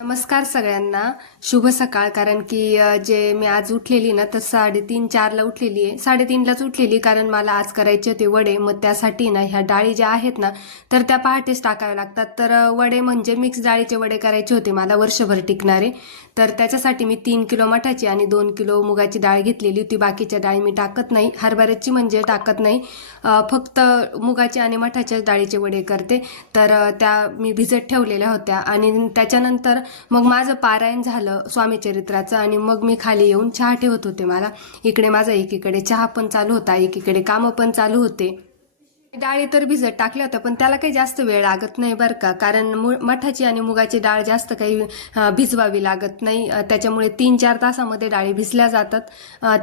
नमस्कार सगळ्यांना. शुभ सकाळ. कारण की जे मी आज उठलेली ना तर 3:30-4ला उठलेली आहे. 3:30लाच उठलेली कारण मला आज करायचे होते वडे. मग त्यासाठी ना ह्या डाळी ज्या आहेत ना तर त्या पहाटेच टाकाव्या लागतात. तर वडे म्हणजे मिक्स डाळीचे वडे करायचे होते मला वर्षभर टिकणारे. तर त्याच्यासाठी मी 3 किलो मठाची आणि 2 किलो मुगाची डाळ घेतलेली होती. बाकीच्या डाळी मी टाकत नाही, हरभऱ्याची म्हणजे टाकत नाही. फक्त मुगाची आणि मठाच्या डाळीचे वडे करते. तर त्या मी भिजत ठेवलेल्या होत्या आणि त्याच्यानंतर मग माझं पारायण झालं स्वामीचरित्राचं आणि मग मी खाली येऊन चहा ठेवत होते. मला इकडे माझा एकीकडे चहा पण चालू होता, एकीकडे कामं पण चालू होते. डाळी तर भिजत टाकल्या होत्या पण त्याला काही जास्त वेळ लागत नाही बरं का. कारण मठाची आणि मुगाची डाळ जास्त काही भिजवावी लागत नाही. त्याच्यामुळे 3-4 तासामध्ये डाळी भिजल्या जातात.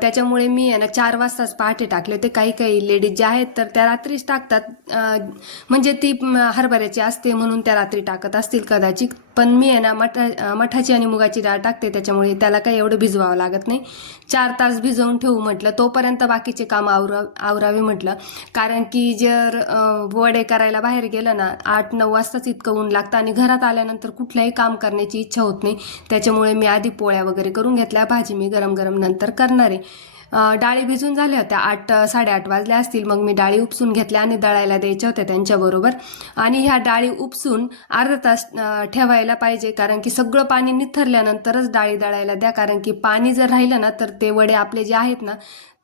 त्याच्यामुळे मी आहे ना 4 वाजताच पहाटे टाकले होते. काही काही लेडीज ज्या आहेत तर त्या रात्रीच टाकतात. म्हणजे ती हरभऱ्याची असते म्हणून त्या रात्री टाकत असतील कदाचित. पण मी आहे ना मठाची आणि मुगाची डाळ टाकते, त्याच्यामुळे त्याला काही एवढं भिजवावं लागत नाही. 4 तास भिजवून ठेवू म्हटलं, तोपर्यंत बाकीचे काम आवरावे म्हटलं. कारण की जर वडे करायला बाहेर गेलं ना 8-9 वाजताच इतकं ऊन लागतं आणि घरात आल्यानंतर कुठलंही काम करण्याची इच्छा होत नाही. त्याच्यामुळे मी आधी पोळ्या वगैरे करून घेतल्या. भाजी मी गरम गरम नंतर करणार आहे. डाळी भिजून झाल्या होत्या. 8-8:30 वाजल्या असतील. मग मी डाळी उपसून घेतल्या आणि दळायला द्यायच्या होत्या त्यांच्याबरोबर. आणि ह्या डाळी उपसून अर्धा तास ठेवायला पाहिजे. कारण की सगळं पाणी निथरल्यानंतरच डाळी दळायला द्या. कारण की पाणी जर राहिलं ना तर ते वडे आपले जे आहेत ना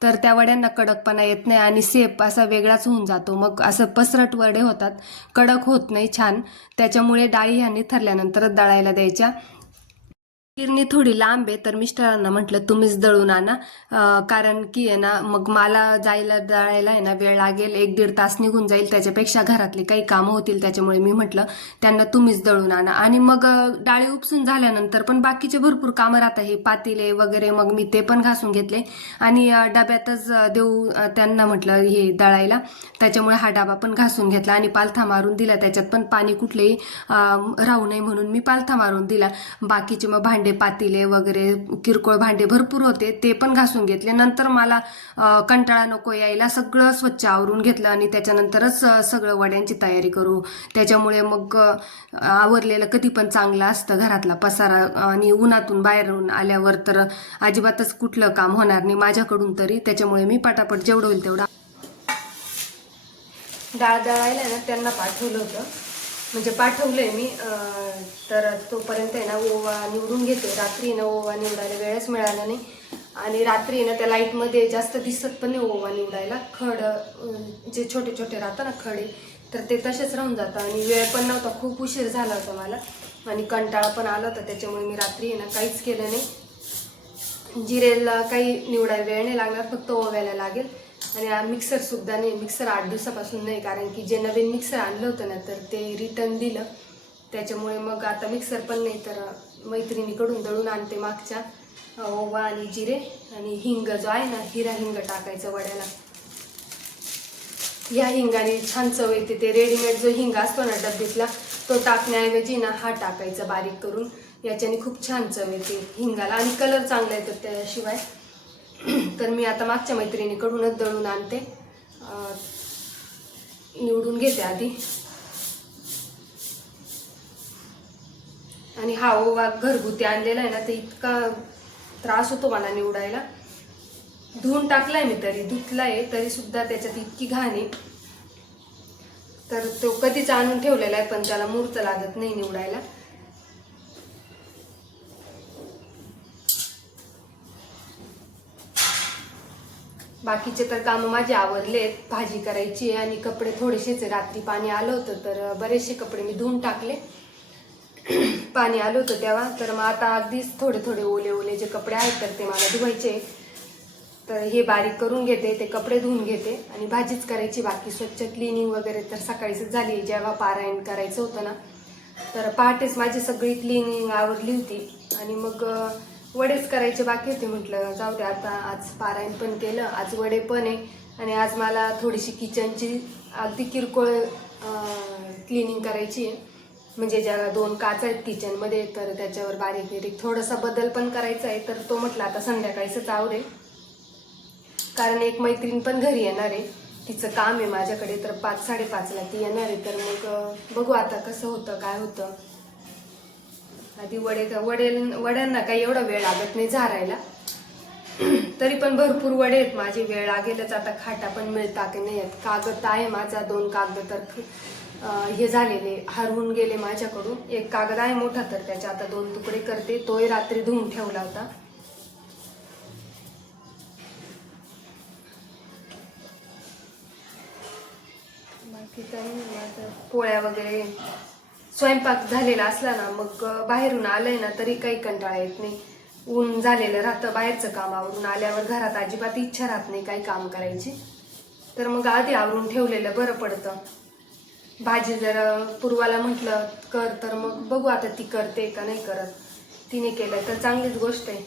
तर त्या वड्यांना कडकपणा येत नाही आणि सेप असा वेगळाच होऊन जातो. मग असं पसरट वडे होतात, कडक होत नाही छान. त्याच्यामुळे डाळी ह्या निथरल्यानंतरच दळायला द्यायच्या. गिरणी थोडी लांब आहे तर मिस्टरांना म्हटलं तुम्हीच दळून आणा. कारण की आहे ना मग मला जायला दळायला आहे ना वेळ लागेल, 1-1.5 तास निघून जाईल. त्याच्यापेक्षा घरातले काही कामं होतील. त्याच्यामुळे मी म्हटलं त्यांना तुम्हीच दळून आणा. आणि मग डाळी उपसून झाल्यानंतर पण बाकीचे भरपूर कामं राहतात. हे पातेले वगैरे मग मी ते पण घासून घेतले आणि डब्यातच देऊ त्यांना म्हटलं हे दळायला. त्याच्यामुळे हा डबा पण घासून घेतला आणि पालथा मारून दिला. त्याच्यात पण पाणी कुठलेही राहू नये म्हणून मी पालथा मारून दिला. बाकीचे मग भांडे पातिले वगैरे किरकोळ भांडे भरपूर होते, ते पण घासून घेतले. नंतर मला कंटाळा नको यायला सगळं स्वच्छ आवरून घेतलं आणि त्याच्यानंतरच सगळं वड्यांची तयारी करू. त्याच्यामुळे मग आवरलेलं कधी पण चांगलं असतं. घरातला पसारा आणि उन्हातून बाहेरून आल्यावर तर अजिबातच कुठलं काम होणार नाही माझ्याकडून तरी. त्याच्यामुळे मी पटापट जेवढं होईल तेवढं डाळ दळायला ना त्यांना पाठवलं होतं. म्हणजे पाठवलंय मी. तर तोपर्यंत आहे ना ओवा निवडून घेते. रात्री ना ओवा निवडायला वेळच मिळाला नाही आणि रात्री ना त्या लाईटमध्ये जास्त दिसत पण नाही ओवा निवडायला. जे छोटे छोटे राहतात ना खडे तर ते तसेच राहून जातं आणि वेळ पण नव्हता. खूप उशीर झाला होता मला आणि कंटाळा पण आला होता. त्याच्यामुळे मी रात्री ना काहीच केलं नाही. जिरेला काही निवडायला वेळ नाही लागणार, फक्त ओव्याला लागेल. आणि मिक्सर सुद्धा नाही, मिक्सर 8 दिवसापासून नाही. कारण की जे नवीन मिक्सर आणलं होतं ना तर ते रिटर्न दिलं. त्याच्यामुळे मग आता मिक्सर पण नाही. तर मैत्रिणीकडून दळून आणते मागच्या. ओवा आणि जिरे आणि हिंग जो आहे ना हिरा हिंग टाकायचं वड्याला. ह्या हिंगाने छान चव येते. ते रेडीमेड जो हिंग असतो ना डब्बीतला तो टाकण्याऐवजी ना हा टाकायचा बारीक करून. याच्याने खूप छान चव येते हिंगाला आणि कलर चांगला येतो त्याशिवाय. तर मी आता मागच्या मैत्रिणीकडूनच दळून आणते. निवडून घेते आधी. आणि हा ओवा घरगुती आणलेला आहे ना ते इतका त्रास होतो मला निवडायला. धुवून टाकलाय मी, तरी धुतलाय तरी सुद्धा त्याच्यात इतकी घाण आहे. तर तो कधीच आणून ठेवलेला आहे पण त्याला मुहूर्त लागत नाही निवडायला. बाकीचे तर कामं माझे आवरलेत. भाजी करायची आहे आणि कपडे थोडेसेच. रात्री पाणी आलं होतं तर बरेचसे कपडे मी धुवून टाकले. पाणी आलं होतं तेव्हा. तर मग आता अगदीच थोडे थोडे ओले ओले जे कपडे आहेत तर ते मला धुवायचे. तर हे बारीक करून घेते, ते कपडे धुवून घेते आणि भाजीच करायची बाकी. स्वच्छ क्लिनिंग वगैरे तर सकाळीच झाली जेव्हा पारायण करायचं होतं ना. तर पहाटेच माझी सगळी क्लिनिंग आवरली होती आणि मग वडेच करायचे बाकी होते. म्हटलं जाऊ दे आता, आज पारायण पण केलं, आज वडे पण आहे आणि आज मला थोडीशी किचनची अगदी किरकोळ क्लिनिंग करायची आहे. म्हणजे ज्या 2 काच आहेत किचनमध्ये तर त्याच्यावर बारीक बारीक थोडासा बदल पण करायचा आहे. तर तो म्हटलं आता संध्याकाळीच आवरेल. कारण एक मैत्रीण पण घरी येणार आहे, तिचं काम आहे माझ्याकडे. तर 5-5:30ला ती येणार आहे. तर मग बघू आता कसं होतं काय होतं. आधी वड्यांना काही एवढा वेळ लागत नाही झारायला, तरी पण भरपूर वडे आहेत माझे, वेळ लागेलच. आता खाटा पण मिळता की नाही आहेत. कागद आहे माझा, 2 कागद तर हे झालेले, हरवून गेले माझ्याकडून. एक कागद आहे मोठा, तर त्याचे आता 2 तुकडे करते. तोही रात्री धुवून ठेवला होता. बाकी काही पोळ्या वगैरे स्वयंपाक झालेला असला ना, मग बाहेरून आलंय ना तरी काही कंटाळा येत नाही. ऊन झालेलं राहतं, बाहेरचं काम आवरून आल्यावर घरात अजिबात इच्छा राहत नाही काही काम करायची. तर मग आधी आवरून ठेवलेलं बरं पडतं. भाजी जर पूर्वाला म्हटलं कर, तर मग बघू आता ती करते का नाही करत. तिने केलं तर चांगलीच गोष्ट आहे.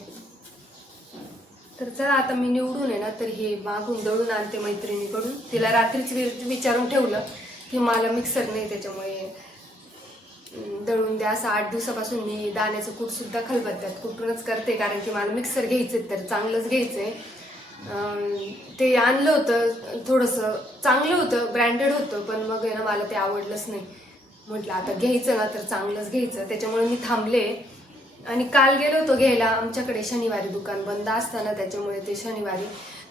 तर चला आता मी निवडून आहे ना, तर हे मागून दळून आणते मैत्रिणीकडून. तिला रात्रीच विचारून ठेवलं की मला मिक्सर नाही, त्याच्यामुळे दळून द्या. असं 8 दिवसापासून मी दाण्याचं कूट सुद्धा खलबत्त्यात कुठूनच करते, कारण की मला मिक्सर घ्यायचं तर चांगलंच घ्यायचंय. ते आणलं होतं, थोडंसं चांगलं होतं, ब्रँडेड होतं, पण मग आहे ना मला ते आवडलंच नाही. म्हटलं आता घ्यायचं ना तर चांगलंच घ्यायचं, त्याच्यामुळे मी थांबले. आणि काल गेलो होतो घ्यायला. आमच्याकडे शनिवारी दुकान बंद असताना, त्याच्यामुळे ते शनिवारी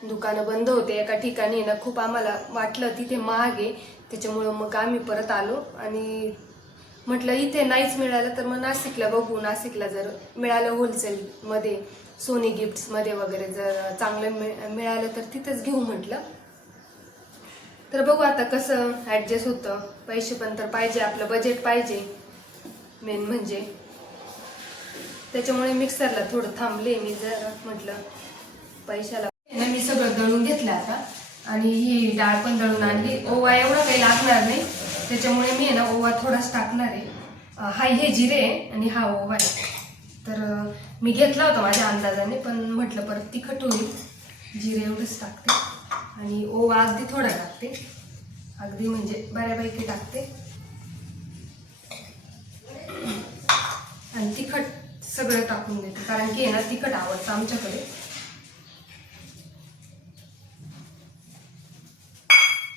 दुकानं बंद होते. एका ठिकाणी ना खूप आम्हाला वाटलं तिथे महाग आहे, त्याच्यामुळं मग आम्ही परत आलो आणि म्हटलं इथे नाहीच मिळालं तर मग नाशिकला बघू. नाशिकला जर मिळालं होलसेलमध्ये, सोनी गिफ्ट्समध्ये वगैरे जर चांगलं मिळालं तर तिथंच घेऊ म्हटलं. तर बघू आता कसं ॲडजस्ट होतं. पैसे पण तर पाहिजे, आपलं बजेट पाहिजे मेन म्हणजे. त्याच्यामुळे मिक्सरला थोडं थांबले मी, जर म्हटलं पैशाला. मी सगळं दळून घेतलं आता आणि ही डाळ पण दळून आणली. ओवा एवढा काही लागणार नाही, त्याच्यामुळे मी आहे ना ओवा थोडाच टाकणार आहे. हा हे जिरे आहे आणि हा ओवा आहे. तर मी घेतला होता माझ्या अंदाजाने, पण म्हटलं परत तिखट होईल, जिरे एवढंच टाकते आणि ओवा अगदी थोडा टाकते, अगदी म्हणजे बऱ्यापैकी टाकते. आणि तिखट सगळं टाकून देते, कारण की आहे ना तिखट आवडतं आमच्याकडे.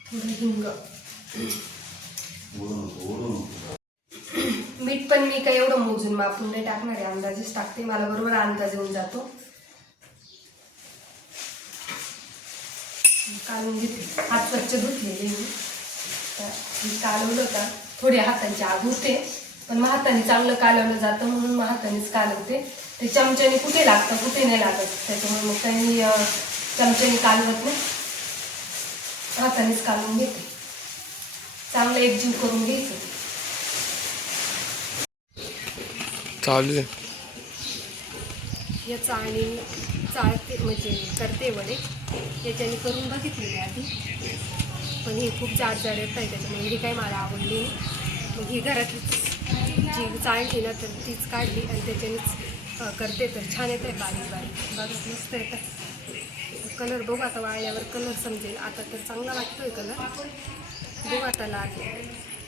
थोडं हिंग, मीठ पण मी काही एवढं मोजून मापून नाही टाकणार आहे, अंदाजेच टाकते, मला बरोबर अंदाज येऊन जातो. कालवून घेतले, हात स्वच्छ धुतलेले मी. कालवलं का थोडी हातांची आग होते, पण मग हाताने चांगलं कालवलं जातं म्हणून मग हातानेच कालवते. ते चमच्याने कुठे लागतं कुठे नाही लागत, त्याच्यामुळे मग काही चमच्याने कालवत नाही, हातानेच कालवून घेते. चांगलं एकजीव करून घ्यायचं. चालू आहे या चाळते म्हणजे करते वडे, याच्याने करून बघितलेले आधी, पण हे खूप जाड येत आहे, त्याच्यामुळे ही काही मला आवडली नाही. मग ही घरातलीच जी चाळली ना तर तीच काढली आणि त्याच्यानेच करते, तर छान येत आहे, बारीक बारीक बघा मस्त येतं. कलर बघू आता वाळल्यावर कलर समजेल. आता तर चांगला वाटतोय कलर, बघू आता लाल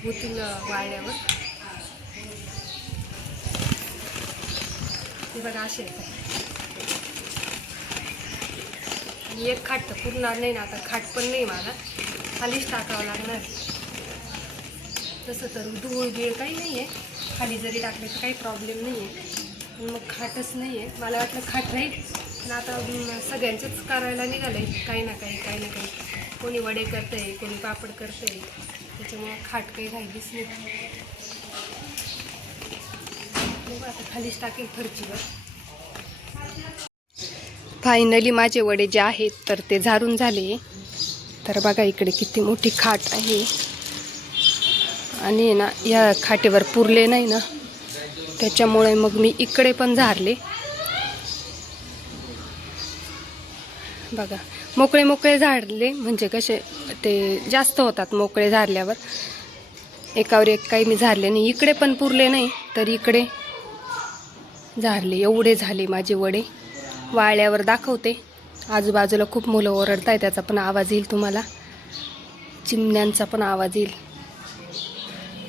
होतील वाळल्यावर. हे बघा असे येतात. आणि एक खाट तर पुरणार नाही ना, आता खाट पण नाही मला, खालीच टाकावं लागणार. तसं तर धूळ बीळ काही नाही आहे, खाली जरी टाकले तर काही प्रॉब्लेम नाही आहे, पण मग खाटच नाही आहे. मला वाटलं खाट राहील, पण आता सगळ्यांचंच करायला निघालं आहे काही ना काही. कोणी वडे करतं आहे, कोणी पापड करतं आहे, त्याच्यामुळं खाट काही राहिलीच नाही. मग आता खालीच टाकेल फरचीवर. फायनली माझे वडे जे आहेत तर ते झारून झाले. तर बघा इकडे किती मोठी खाट आहे, आणि ना या खाटेवर पुरले नाही ना, त्याच्यामुळे मग मी इकडे पण झारले. बघा मोकळे झाडले म्हणजे कसे ते जास्त होतात मोकळे झारल्यावर. एकावर एक काही मी झारले नाही, इकडे पण पुरले नाही तर इकडे झारले. एवढे झाले माझे वडे. वाळल्यावर दाखवते. आजूबाजूला खूप मुलं ओरडत आहेत, त्याचा पण आवाज येईल तुम्हाला, चिमण्यांचा पण आवाज येईल.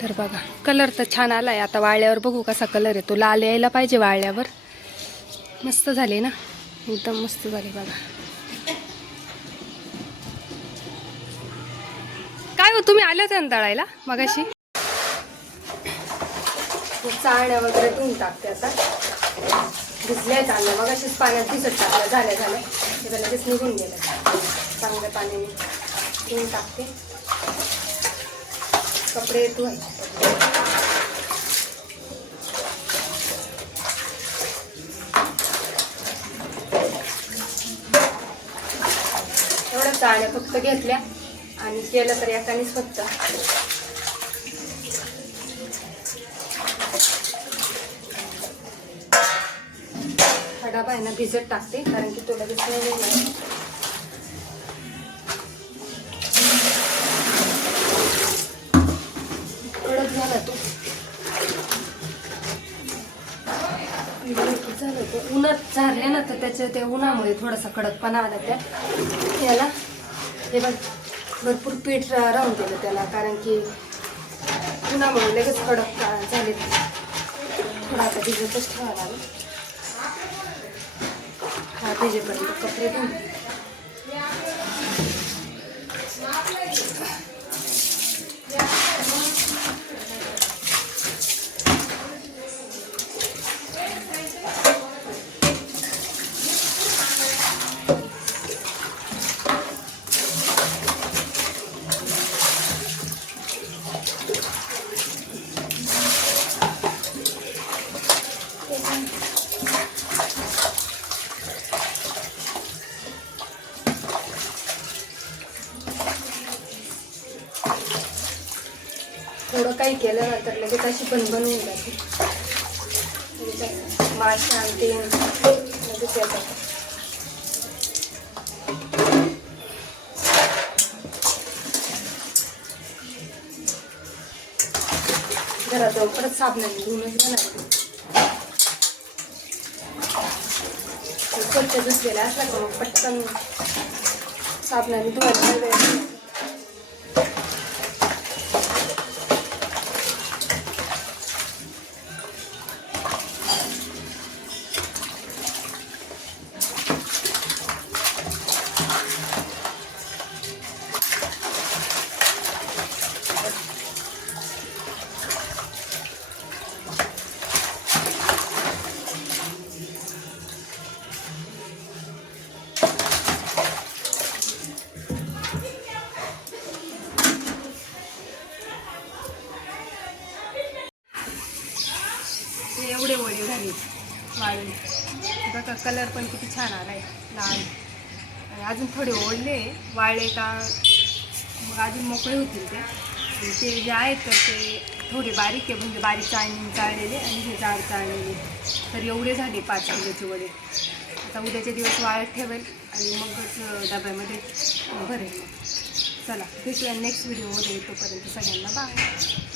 तर बघा कलर तर छान आला आहे. आता वाळल्यावर बघू कसा कलर येतो. लाल यायला पाहिजे वाळल्यावर. मस्त झाले ना, एकदम मस्त झाले बघा. काय हो तुम्ही आले होते ना दळायला मगाशी? चाळण्या वगैरे धुवून टाकते आता. भिजल्या चालल्या मग अशीच पाण्यात भिजत टाकल्या झाल्या ते लगेच निघून गेलं. चांगल्या पाण्याने धुवून टाकते. कपडे धुवायचे. एवढ्या चाळण्या फक्त घेतल्या आणि केलं तर एकानेच फक्त. हा डबा आहे ना भिजत टाकते कारण की तो लगेच नाही नाही. कडक झाला तो. झालं तो उन्हात झाले ना तर त्याच्या त्या उन्हामुळे थोडासा कडकपणा आला त्या याला. हे बघ भरपूर पीठ राहून गेलं त्याला कारण की उन्हामुळे लगेच कडक झाले. थोडा आता भिजतच ठेवावं लागेल. हा भिजेपर्यंत कपडे धुवून. थोडं काही केलं नंतर लगेच अशी बनवून जाते. मासे आणते लगेच येतात. घरात परत साबणाने धुवूनच घालायचं. स्वच्छ धुतलेला असला का मग पटकन साबणाने धुवायला वेळ. एवढे वडे झाले वाळून. बघा कलर पण किती छान आलाय लाल. आणि अजून थोडे ओढले वाळले का मग अजून मोकळे होतील ते. ते जे आहेत तर ते थोडे बारीक आहे म्हणजे बारीक चाळलेले आणि हे जाड चाळलेले. तर एवढे झाले 5 किलोचे वडे. आता उद्याचे दिवस वाळत ठेवेल आणि मगच डब्यामध्ये भरेल. चला भेटूया नेक्स्ट व्हिडिओमध्ये. तोपर्यंत सगळ्यांना बाय.